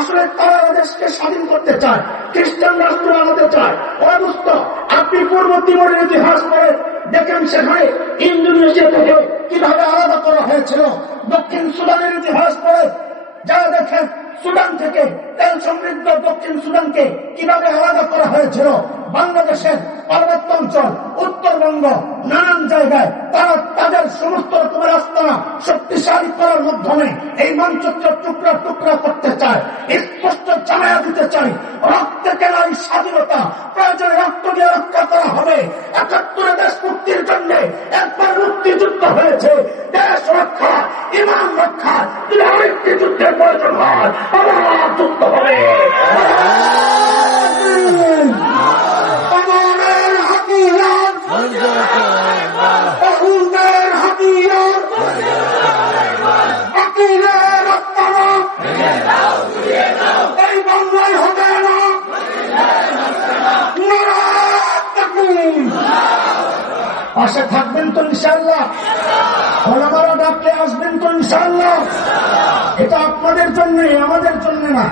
আসলে তারা দেশকে স্বাধীন করতে চায়, খ্রিস্টান রাষ্ট্র বানাতে চায়। অবস্থ আপনি পূর্ব তিমুরের ইতিহাস পড়ে দেখেন, সেখানে ইন্দোনেশিয়া থেকে কিভাবে আলাদা করা হয়েছিল। দক্ষিণ সুদানের ইতিহাস পড়ে যারা দেখেন, সুদান থেকে তেল সমৃদ্ধ দক্ষিণ সুদানকে কিভাবে আলাদা করা হয়েছিল। বাংলাদেশের পার্বত্য অঞ্চল, উত্তরবঙ্গ, নানান জায়গায় তারা তাদের সমস্ত রকমের আস্তানা শক্তিশালী করার মাধ্যমে এই মানচিত্র টুকরা টুকরা করতে চায়। স্পষ্ট জানায়া দিতে চাই, রক্তে কেনা এই স্বাধীনতা প্রয়োজনে রক্ত দিয়ে রক্ষা করা হবে। ৭১ দেশ মুক্তির জন্য একবার মুক্তিযুদ্ধ হয়েছে, দেশ রক্ষা, ইমান রক্ষা, যদি আরেকটি যুদ্ধের প্রয়োজন হয় আবার যুদ্ধ হবে। পাশে থাকবেন তো ইনশাআল্লাহ? ওলামারা ডাকলে আসবেন তো ইনশাআল্লাহ? এটা আপনাদের জন্য, আমাদের জন্য না।